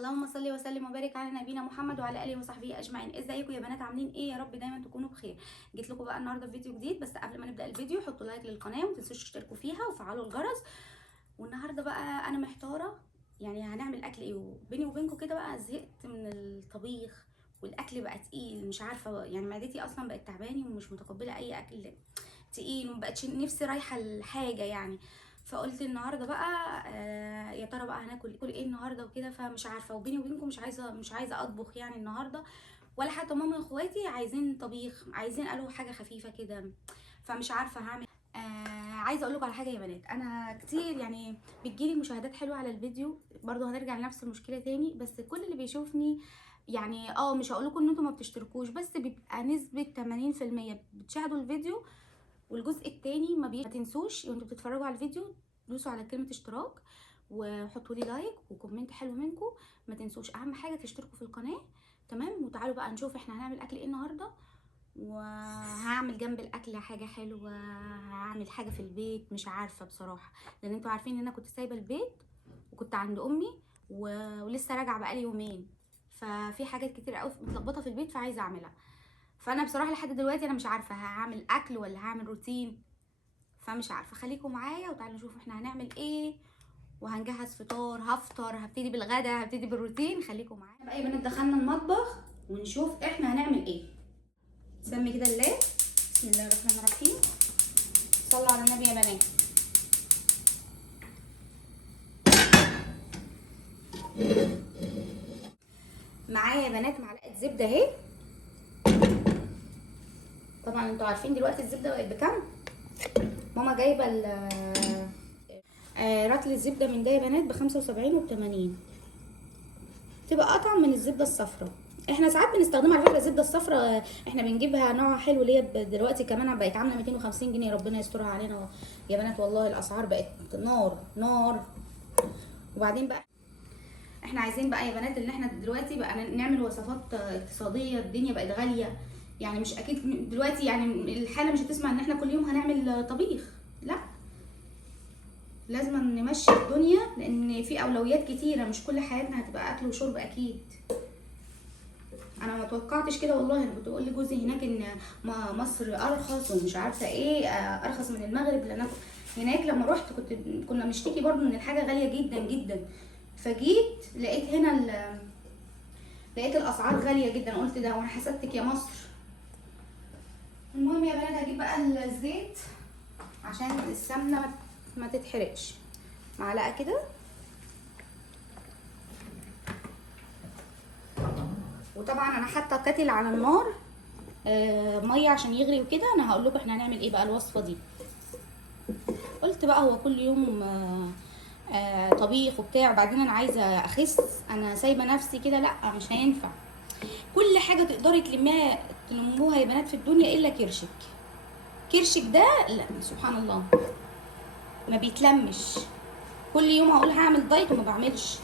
اللهم صل وسلم وبارك على نبينا محمد وعلى اله وصحبه اجمعين. ازيكم يا بنات؟ عاملين ايه؟ يا رب دايما تكونوا بخير. جيت لكم بقى النهارده في فيديو جديد، بس قبل ما نبدا الفيديو حطوا لايك للقناه وما تنسوش تشتركوا فيها وفعلوا الجرس. والنهارده بقى انا محتاره، يعني هنعمل اكل ايه؟ وبيني وبينكم كده بقى زهقت من الطبيخ والاكل بقى تقيل، مش عارفه يعني معدتي اصلا بقت تعباني ومش متقبله اي اكل تقيل، ومبقتش نفسي رايحه لحاجه يعني. فقلت النهارده بقى يا ترى بقى هناكل ايه النهارده وكده، فمش عارفه. وبيني وبينكم مش عايزه اطبخ يعني النهارده، ولا حتى ماما واخواتي عايزين طبيخ، عايزين قالوا حاجه خفيفه كده، فمش عارفه هعمل. عايزه اقول لكم على حاجه يا بنات، انا كتير يعني بتجيلي مشاهدات حلوه على الفيديو، برضو هنرجع لنفس المشكله تاني، بس كل اللي بيشوفني يعني مش هقول لكم ان انتم ما بتشتركوش، بس بيبقى نسبه 80% بتشاهدوا الفيديو، والجزء التاني ما تنسوش وانتوا بتتفرجوا على الفيديو دوسوا على كلمه اشتراك وحطوا لي لايك وكومنت حلو منكم. ما تنسوش اهم حاجه تشتركوا في القناه. تمام، وتعالوا بقى نشوف احنا هنعمل اكل ايه النهارده. وهعمل جنب الاكل حاجه حلوه، هعمل حاجه في البيت مش عارفه بصراحه، لان انتوا عارفين ان انا كنت سايبه البيت وكنت عند امي ولسه راجعه بقالي يومين، ففي حاجات كتير قوي متلخبطه في البيت فعايزه اعملها. فانا بصراحه لحد دلوقتي انا مش عارفه هعمل اكل ولا هعمل روتين، فمش عارفه. خليكم معايا وتعالوا نشوف احنا هنعمل ايه، وهنجهز فطار، هفطر، هبتدي بالغدا، هبتدي بالروتين. خليكم معايا بقى يا بنات، دخلنا المطبخ ونشوف احنا هنعمل ايه. سمي كده الله، بسم الله الرحمن الرحيم، صلوا على النبي يا بنات. معايا يا بنات معلقه زبده اهي، طبعا انتوا عارفين دلوقتي الزبده بقت بكام. ماما جايبه رطل الزبده من ده يا بنات ب75 وب80، تبقى اطعم من الزبده الصفراء. احنا ساعات بنستخدمها على فكره الزبده الصفراء، احنا بنجيبها نوع حلو اللي هي دلوقتي كمان بقت عامله 250 جنيه، ربنا يسترها علينا يا بنات، والله الاسعار بقت نار نار. وبعدين بقى احنا عايزين بقى يا بنات ان احنا دلوقتي بقى نعمل وصفات اقتصاديه، الدنيا بقت غاليه يعني، مش اكيد دلوقتي يعني الحاله مش هتسمع ان احنا كل يوم هنعمل طبيخ، لا لازم نمشي الدنيا، لان في اولويات كتيره، مش كل حياتنا هتبقى اكل وشرب اكيد. انا ما توقعتش كده والله، انا كنت بقول لجوزي هناك ان مصر ارخص ومش عارفه ايه، ارخص من المغرب، لان هناك لما رحت كنا بنشتكي برضو ان الحاجه غاليه جدا جدا، فجيت لقيت هنا لقيت الاسعار غاليه جدا، قلت ده وانا حسدتك يا مصر. المهم يا بنات هجيب بقى الزيت عشان السمنه ما تتحرقش، معلقه كده، وطبعا انا حاطه كاتل على النار ميه عشان يغلي وكده. انا هقول لكم احنا هنعمل ايه بقى الوصفه دي. قلت بقى هو كل يوم طبيخ وبتاع، وبعدين انا عايزه اخس، انا سايبه نفسي كده، لا مش هينفع. كل حاجه تقدري تلموها يا بنات في الدنيا الا كرشك. كرشك ده لا سبحان الله ما بيتلمش. كل يوم هقول هعمل دايت وما بعملش،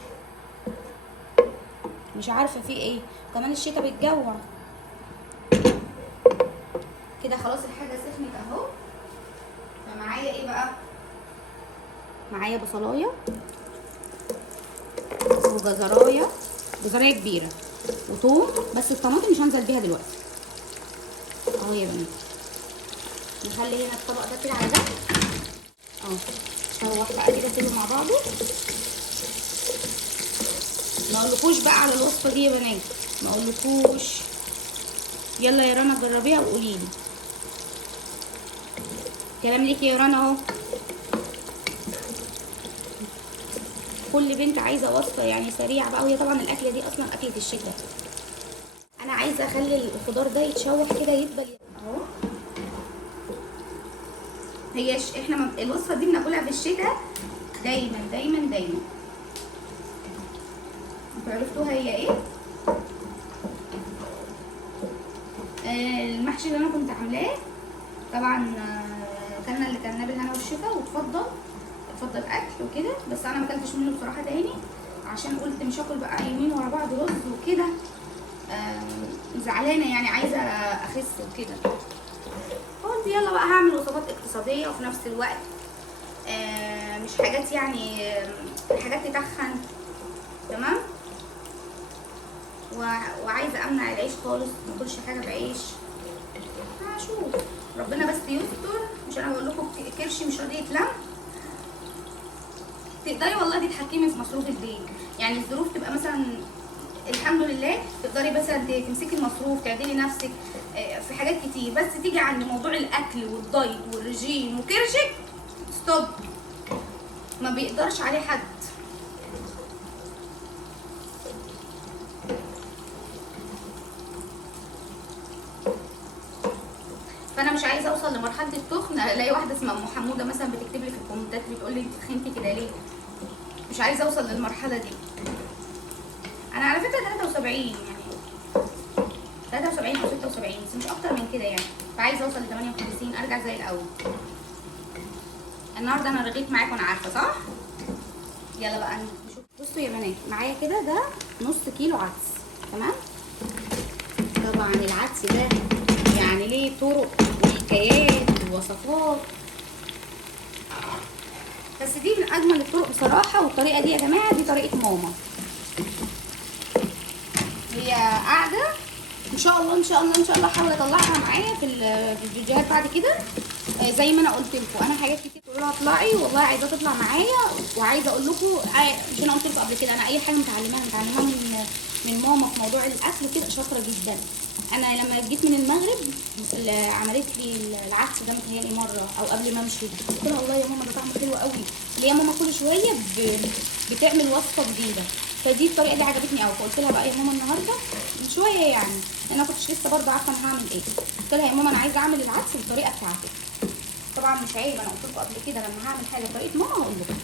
مش عارفه في ايه. كمان الشتا بيتجوع كده. خلاص الحاجه سخنت اهو، فمعايا ايه بقى؟ معايا بصلايه وجزرايه، جزرايه كبيره، وثوم، بس الطماطم مش هنزل بيها دلوقتي اهو يا بنات. نخلي هنا الطبق ده كده على جنب اهو، شوح بقى كده كله مع بعضه. ما اقولكوش بقى على الوصفه دي يا بنات، ما اقولكوش. يلا يا رنا جربيها وقولي لي. كلام ليكي يا رنا اهو، كل بنت عايزه وصفه يعني سريعه بقى، وهي طبعا الاكله دي اصلا اكله الشتاء. انا عايزه اخلي الخضار ده يتشوح كده يدبل اهو. احنا الوصفه دي بناكلها في الشتاء دايما دايما دايما. انتوا عرفتوها هي ايه؟ المحشي اللي انا كنت عاملاه طبعا، كلنا اللي كلناه بالهنا والشفا، اتفضل اكل وكده، بس انا ما اكلتش منه بصراحه تاني عشان قلت مش هاكل بقى يومين ورا بعض رز وكده، زعلانه يعني عايزه اخس وكده. قلت يلا بقى هعمل وصفات اقتصاديه وفي نفس الوقت مش حاجات يعني حاجات تتخن. تمام، وعايزه امنع العيش خالص، ما اكلش حاجه بعيش. هشوف ربنا بس يستر. مش انا بقول لكم كرشي مش راضي يتلم. تقدري والله تتحكمي في مصروف البيت، يعني الظروف تبقى مثلا الحمد لله تقدري مثلا تمسكي المصروف، تعدلي نفسك في حاجات كتير، بس تيجي عند موضوع الاكل والدايت والرجيم وكرشك ستوب، ما بيقدرش عليه حد. فانا مش عايزه اوصل لمرحله التخن، الاقي واحده اسمها ام حموده مثلا بتكتب لي في الكومنتات بتقول لي انت تخنتي كده ليه. مش عايزه اوصل للمرحله دي. انا على فكره 73 يعني 73 او 76 بس مش اكتر من كده يعني، فعايزه اوصل ل 58 ارجع زي الاول. النهارده انا رغيت معاكم انا عارفه صح. يلا بقى نشوف. بصوا يا بنات معايا كده ده نص كيلو عدس تمام. طبعا العدس ده يعني ليه طرق وحكايات ووصفات، بس دي من اجمل الطرق بصراحه. والطريقه دي يا جماعه دي طريقه ماما، هي قاعده ان شاء الله ان شاء الله ان شاء الله احاول اطلعها معايا في الفيديوهات بعد كده. زي ما انا قلت لكم انا حاجات كتير تقولوا لها اطلعي، والله عايزه تطلع معايا. وعايزه اقول لكم مش انا قلت لكم قبل كده انا اي حاجه متعلماها من ماما في موضوع الاكل كده شاطره جدا. انا لما جيت من المغرب عملت لي العدس ده متهيألي مره او قبل ما امشي، قلت لها الله يا ماما ده طعمه حلو قوي. اللي هي ماما كل شويه بتعمل وصفه جديده، فدي الطريقه دي عجبتني قوي. فقلت لها بقى يا ماما النهارده من شويه يعني انا ما كنتش لسه برضه عارفه انا هعمل ايه، قلت لها يا ماما انا عايزه اعمل العدس بالطريقه بتاعتك. طبعا مش عيب، انا قلت لكم قبل كده لما هعمل حاجه بطريقه ماما هقول لكم.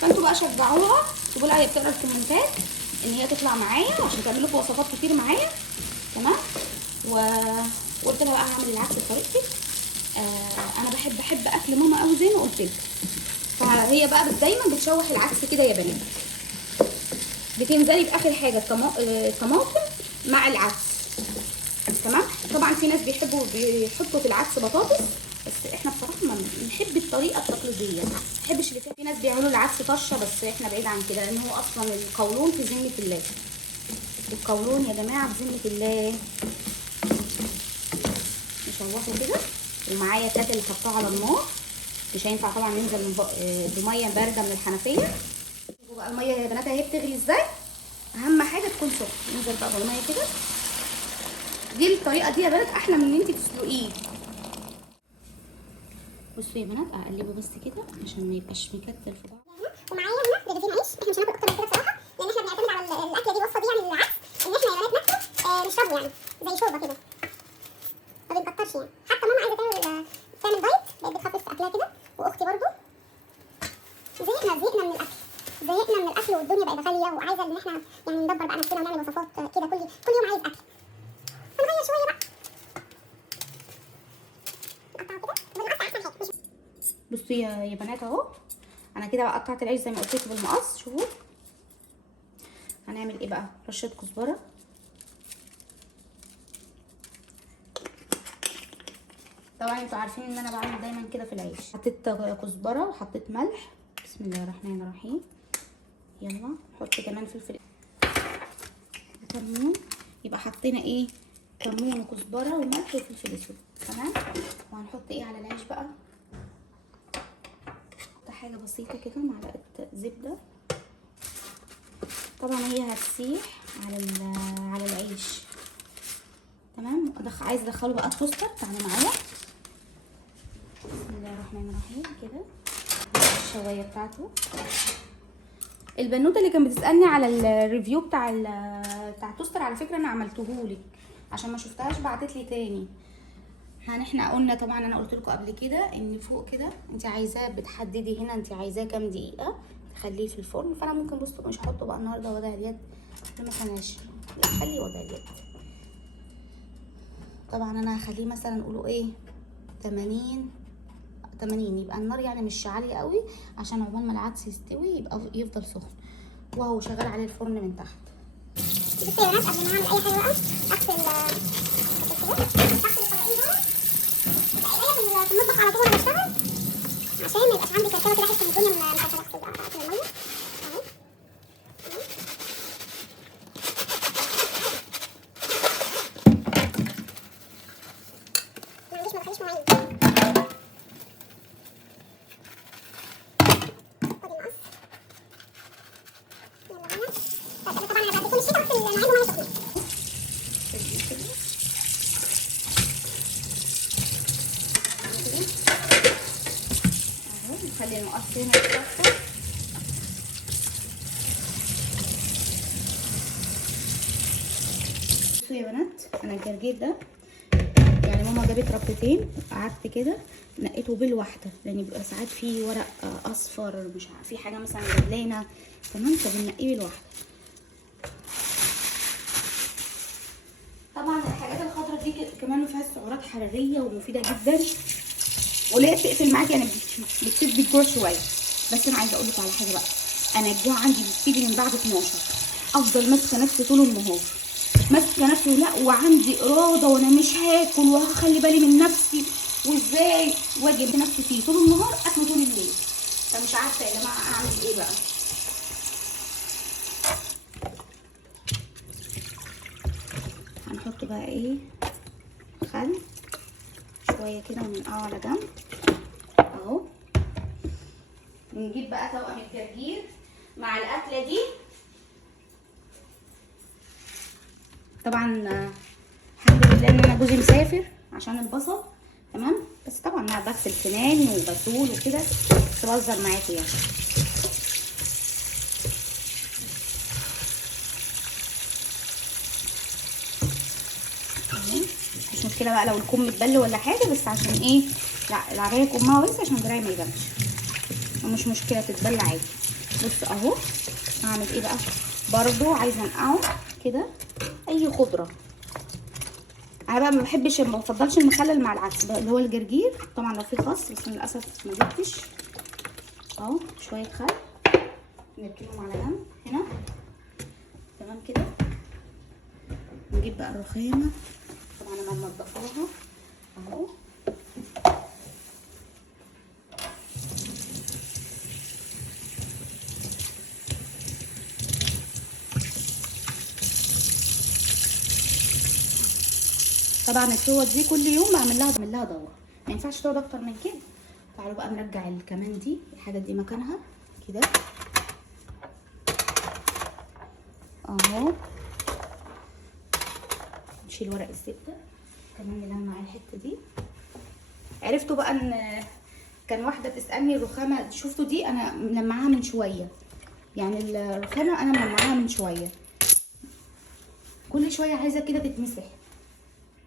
فانتوا بقى شجعوها، تقولوا لها هي بتقرا الكومنتات ان هي تطلع معايا عشان تعمل لكم وصفات كتير معايا تمام. وقلت لها بقى هعمل العدس بطريقتي. انا بحب اكل ماما قوي زي ما قلت لك. فهي بقى دايما بتشوح العدس كده يا بنات، بتنزلي باخر حاجه الطماطم مع العدس تمام. طبعا في ناس بيحطوا في العدس بطاطس، بس احنا بصراحه ما بنحب الطريقه التقليديه، ما بنحبش اللي فيها. في ناس بيعملوا العدس طشه، بس احنا بعيد عن كده لان هو اصلا القولون في ذمه الله. القولون يا جماعه في ذمه الله. نشوحه كده. ومعايا كاتل حطاه على النار، مش هينفع طبعا ننزل بميه بارده من الحنفيه. شوفوا بقى الميه يا بنات اهي بتغلي ازاي، اهم حاجه تكون سخنه. ننزل بقى بالميه كده. دي الطريقه دي يا بنات احلى من ان انت تسلقيه. بصوا يا بنات اقلبه بس كده عشان ما يبقاش مكتل في بعض. ومعايا هنا رغيفين عيش، احنا مش هناكل اكتر من كده بصراحه، لان احنا بنعتمد على الاكله دي الوصفه دي يعني العدس ان احنا يا بنات ناكله نشربه يعني زي شوربه كده، ما بنكترش يعني. حتى ماما عايزه تعمل دايت، بقت بتخفف في اكلها كده، واختي برضو. زهقنا من الاكل، زهقنا من الاكل والدنيا بقت غاليه، وعايزه ان احنا يعني ندبر بقى نفسنا ونعمل وصفات كده كل يوم عايز اكل. هنغير شويه بقى. نقطع كده بالمقص احسن حاجه. بصوا يا بنات اهو انا كده بقى قطعت العيش زي ما قلت لكم بالمقص. شوفوا هنعمل ايه بقى. رشه كزبره، طبعا انتوا عارفين ان انا بعمل دايما كده في العيش. حطيت كزبره وحطيت ملح. بسم الله الرحمن الرحيم. يلا نحط كمان فلفل وكمون. يبقى حطينا ايه، كمون وكزبره وملح وفلفل اسود تمام. وهنحط ايه على العيش بقى، حاجه بسيطه كده، معلقه زبده. طبعا هي هتسيح على العيش تمام. عايزه ادخله بقى التوستر، تعالوا معايا. بسم الله الرحمن الرحيم كده. الشوايه بتاعته. البنوته اللي كانت بتسالني على الريفيو بتاع التوستر، على فكره انا عملتهولك، عشان ما شفتهاش بعتت لي تاني. احنا قلنا طبعا انا قلت لكم قبل كده ان فوق كده انت عايزاه بتحددي هنا انت عايزاه كام دقيقه تخليه في الفرن. فانا ممكن بصوا مش هحطه بقى النهارده وضع اليد ما كانش، لا خليه وضع اليد. طبعا انا هخليه مثلا نقوله ايه 80 يبقى النار يعني مش عاليه قوي عشان عقبال ما العدس يستوي يبقى يفضل سخن، وهو شغال عليه الفرن من تحت. بصي يا بنات قبل ما هعمل اي حاجه بقى اغسل الطبقين دول، في المطبخ على طول وانا بشتغل عشان ما يبقاش عندي كركبه كده احس ان الدنيا مكركبه. اغسل بقى الميه اهي خلينا نقص هنا الصلصه. بصوا يا بنات، انا الجرجير ده يعني ماما جابت ربطتين، قعدت كده نقيته بالواحده، لان بيبقى ساعات فيه ورق اصفر مش عارف في حاجه مثلا جبلانه، تمام، فبنقيه بالواحده. طبعا الحاجات الخضراء دي كمان ما فيهاش سعرات حراريه ومفيده جدا، وليه بتقفل معاكي يعني بتسد الجوع شويه. بس انا عايزه اقول لك على حاجه بقى، انا الجوع عندي بيبتدي من بعد 12، افضل ماسكه نفسي طول النهار، ماسكه نفسي لا وعندي اراده وانا مش هاكل وهخلي بالي من نفسي وازاي واجب نفسي فيه طول النهار اكل طول الليل. فمش عارفه يا جماعه اعمل ايه بقى. هنحط بقى ايه خل شويه كده وننقعه على جنب اهو. ونجيب بقى توأم الجرجير مع الاكله دي. طبعا الحمد لله ان انا جوزي مسافر عشان البصل، تمام، بس طبعا انا بغسل سناني وبسول وكده، بس بهزر معاكم يعني. مش مشكله بقى لو الكم اتبل ولا حاجه، بس عشان ايه، لا العبايه كمها بس عشان دراعي ما يبانش، ومش مشكله تتبل عادي. بص اهو هعمل ايه بقى، برضو عايزه انقعه كده اي خضره. انا بقى ما بفضلش المخلل مع العدس اللي هو الجرجير، طبعا لو في خس بس للاسف ما جبتش اهو. شويه خل نركنهم على جنب هنا، تمام كده. نجيب بقى الرخامه، طبعا انا منضفاها اهو. طبعا الفوط دي كل يوم بعمل لها دوره، ما ينفعش تقعد اكتر من كده. تعالوا بقى نرجع كمان دي الحاجات دي مكانها كده اهو. نشيل ورق الزبده كمان نلمع الحته دي. عرفتوا بقى ان كان واحده بتسالني الرخامه شفتوا دي انا ملمعاها من شويه، يعني الرخامه انا ملمعاها من شويه، كل شويه عايزه كده تتمسح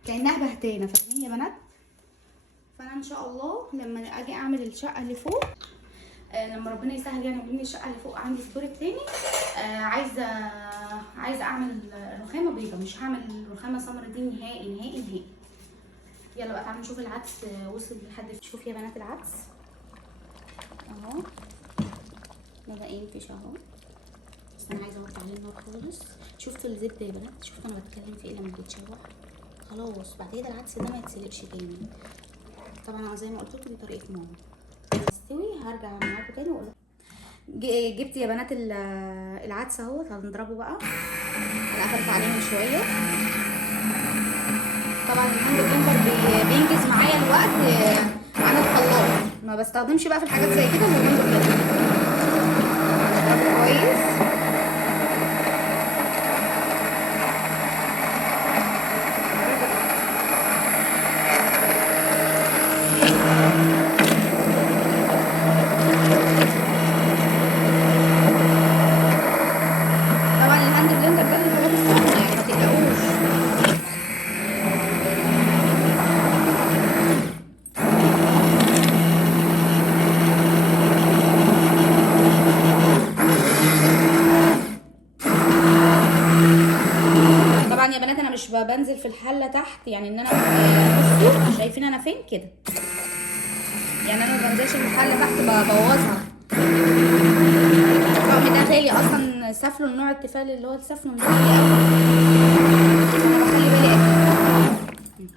كانها بهتانه، فاهمين يا بنات؟ فانا ان شاء الله لما اجي اعمل الشقه اللي فوق، لما ربنا يسهل يعني ويبني الشقه اللي فوق عندي الدور التاني، عايزه اعمل رخامه بيضه، مش هعمل رخامه سمرا دي نهائي نهائي نهائي. يلا بقى تعالوا نشوف العدس وصل لحد فين. شوفوا يا بنات العدس اهو بدا ينفش اهو، بس انا عايزه اوطي عليه النار خالص. شفتوا الزبده يا بنات؟ شفتوا انا بتكلم في ايه لما بيتشوح؟ خلاص بعد كده العدس ده ما يتسلقش تاني. طبعا زي ما قلت لكم دي طريقه ماما. يستوي هرجع معاكم تاني واقول. جبت يا بنات العدس اهو، هنضربه بقى. انا قفلت عليه من شويه. طبعا الهاند بلندر بينجز معايا الوقت عن الخلاط، ما بستخدمش بقى في الحاجات زي كده الهاند بلندر. كويس. طبعا يا بنات انا مش بنزل في الحله تحت، يعني ان انا بصوا شايفين انا فين كده، يعني انا ما بنزلش في الحله تحت ببوظها. الطقم ده غالي اصلا، سافلون نوع التيفال اللي هو السافلون ده غالي قوي، انا بخلي بالي اكيد.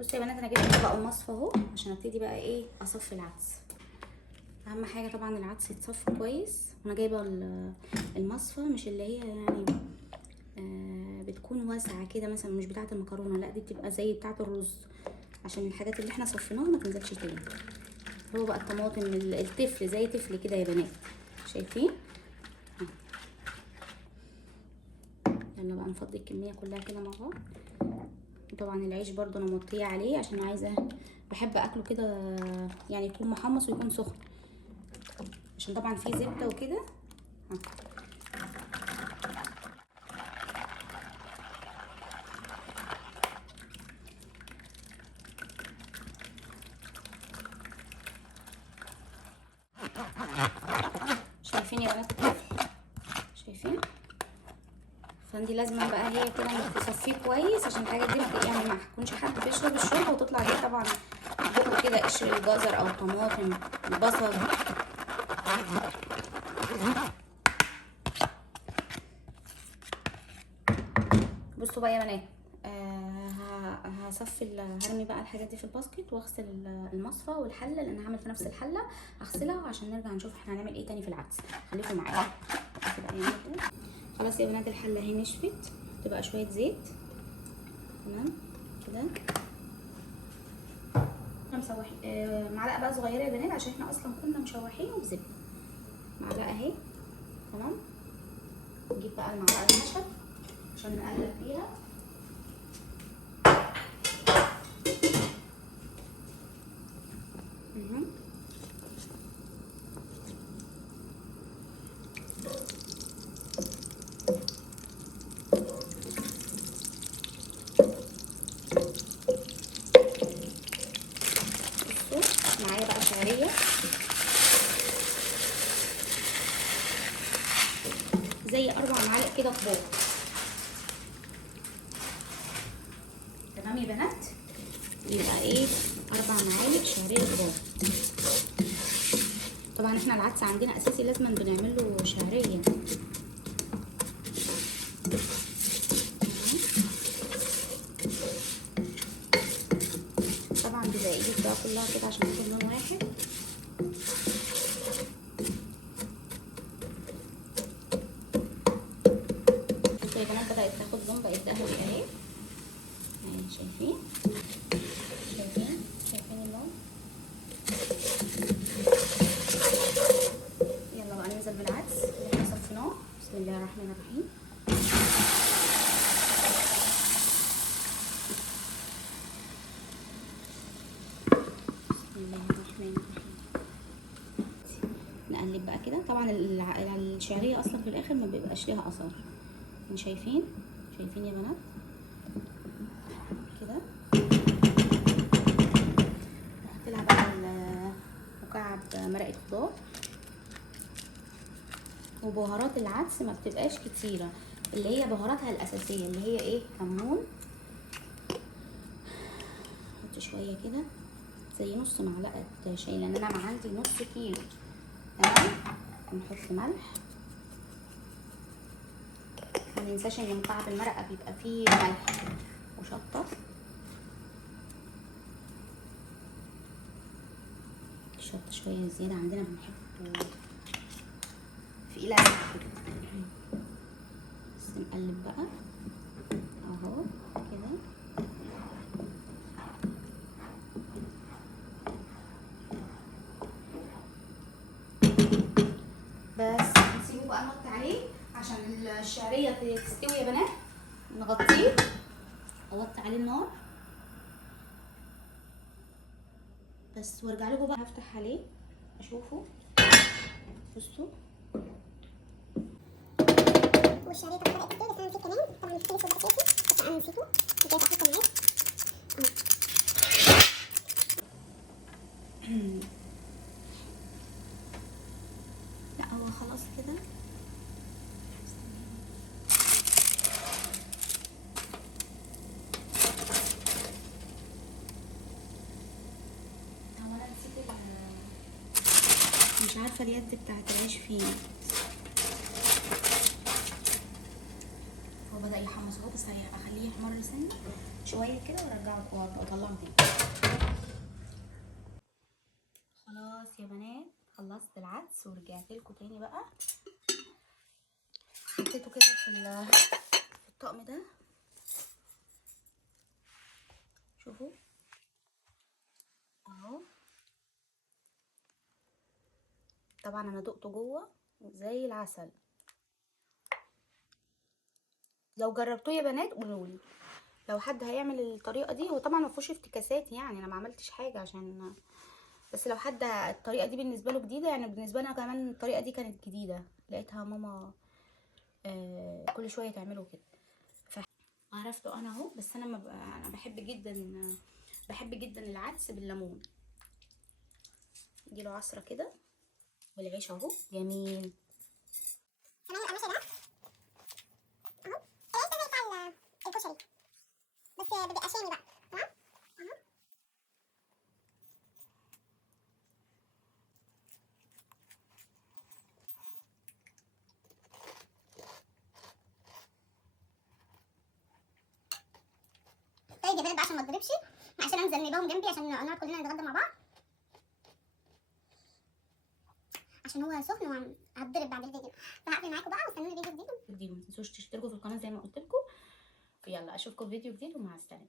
بصوا يا بنات انا جبت طبق المصفى اهو عشان ابتدي بقى ايه اصفي العدس. اهم حاجه طبعا العدس يتصفى كويس، وانا جايبه المصفى مش اللي هي يعني بتكون واسعه كده مثلا، مش بتاعه المكرونه، لا دي بتبقى زي بتاعه الرز، عشان الحاجات اللي احنا صفيناها ما تنزلش تاني. هو بقى الطماطم التفل زي تفل كده يا بنات، شايفين؟ يلا بقى نفضي الكميه كلها كده مع بعض. وطبعا العيش برضو انا مغطيه عليه عشان عايزه بحب اكله كده يعني يكون محمص ويكون سخن، عشان طبعا فيه زبده وكده. شايفين يا بنات؟ شايفين؟ فانتي لازم بقى هي كده انك تصفيه كويس عشان الحاجات دي يعني ما يكونش حد بيشرب الشوربه وتطلع دي طبعا بقه كده قشر الجزر او طماطم البصل. بصوا بقى يا بنات، هرمي بقى الحاجات دي في الباسكت واغسل المصفى والحله، لان هعمل في نفس الحله هغسلها عشان نرجع نشوف احنا هنعمل ايه تاني في العدس. خليكم معايا كده. خلاص يا بنات الحله اهي نشفت، تبقى شويه زيت تمام كده. احنا مشوحين معلقه بقى صغيره يا بنات عشان احنا اصلا كنا مشوحينه بزبده. معلقه اهي تمام. نجيب بقى المعلقه الخشب عشان نقلب فيها. معايا بقى شعريه زي 4 معالق كده كبار. تمام يا بنات، يبقى ايه 4 معالق شعريه كبار. طبعا احنا العدس عندنا اساسي لازم بنعمل له شعريه. طبعا بدقيق بقى كلها كده عشان تكون لون واحد. بصوا يا بنات بدأت تاخد لون، بقت ذهبي اهي. شايفين اللون. يلا بقى ننزل بالعدس اللي احنا صفيناه. بسم الله الرحمن الرحيم. بسم الله الرحمن الرحيم. نقلب بقى كده. طبعا الشعريه اصلا في الاخر ما بيبقاش ليها اثر. شايفين يا بنات كده. نحط لها بقى مكعب مرقه خضار. وبهارات العدس ما بتبقاش كتيره، اللي هي بهاراتها الاساسيه اللي هي ايه، كمون. نحط شويه كده زي نص معلقه شاي لان انا عندي نص كيلو. تمام. ونحط ملح. ما ننساش ان مكعب المرقه بيبقى فيه ملح وشطه. الشطه شويه زياده عندنا بنحب في قلة كده. بس نقلب بقى اهو كده. بس نسيبه بقى نغطي عليه عشان الشعريه تستوي يا بنات. نغطيه، اوطي عليه النار بس وارجع لكم بقى. هفتح عليه اشوفه. بصوا والشعريه طبعا بدات تستوي، بس انا نسيت كمان طبعا الفلفل الاساسي بس انا نسيته. ازاي تحطه معاك لا هو خلاص كده. هو انا نسيت مش عارفه اليد بتاعت العيش فين. هو بدأ يحمص اهو، بس هخليه يحمر سنه شويه كده وارجعه واطلعه تاني. خلاص يا بنات خلصت العدس ورجعت لكم تاني بقى. حطيته كده في الطقم ده. شوفوا اهو. طبعا انا دقته جوه زي العسل. لو جربتوه يا بنات قولولي لو حد هيعمل الطريقه دي. هو طبعا ما فيهوش افتكاسات، يعني انا ما عملتش حاجه عشان، بس لو حد الطريقه دي بالنسبه له جديده، يعني بالنسبه لنا كمان الطريقه دي كانت جديده، لقيتها ماما كل شويه تعمله كده فعرفته انا اهو. بس انا ما ب... انا بحب جدا العدس بالليمون. اديله عصره كده، والعيش اهو جميل. كمان القماشة ده اهو، العيش ده زي بتاع الكشري بس بيبقى شامي بقى. تمام اهو. طيب يا بنات بقى عشان ما تضربش، عشان انا مذنباهم جنبي عشان نقعد كلنا نتغدى مع بعض، عشان هو سخن وهتضرب بعد الفيديو، فهقفل معاكم بقى واستنوني فيديو جديد. ما تنسوش تشتركوا في القناه زي ما قلت لكم. يلا اشوفكم في فيديو جديد ومع السلامه.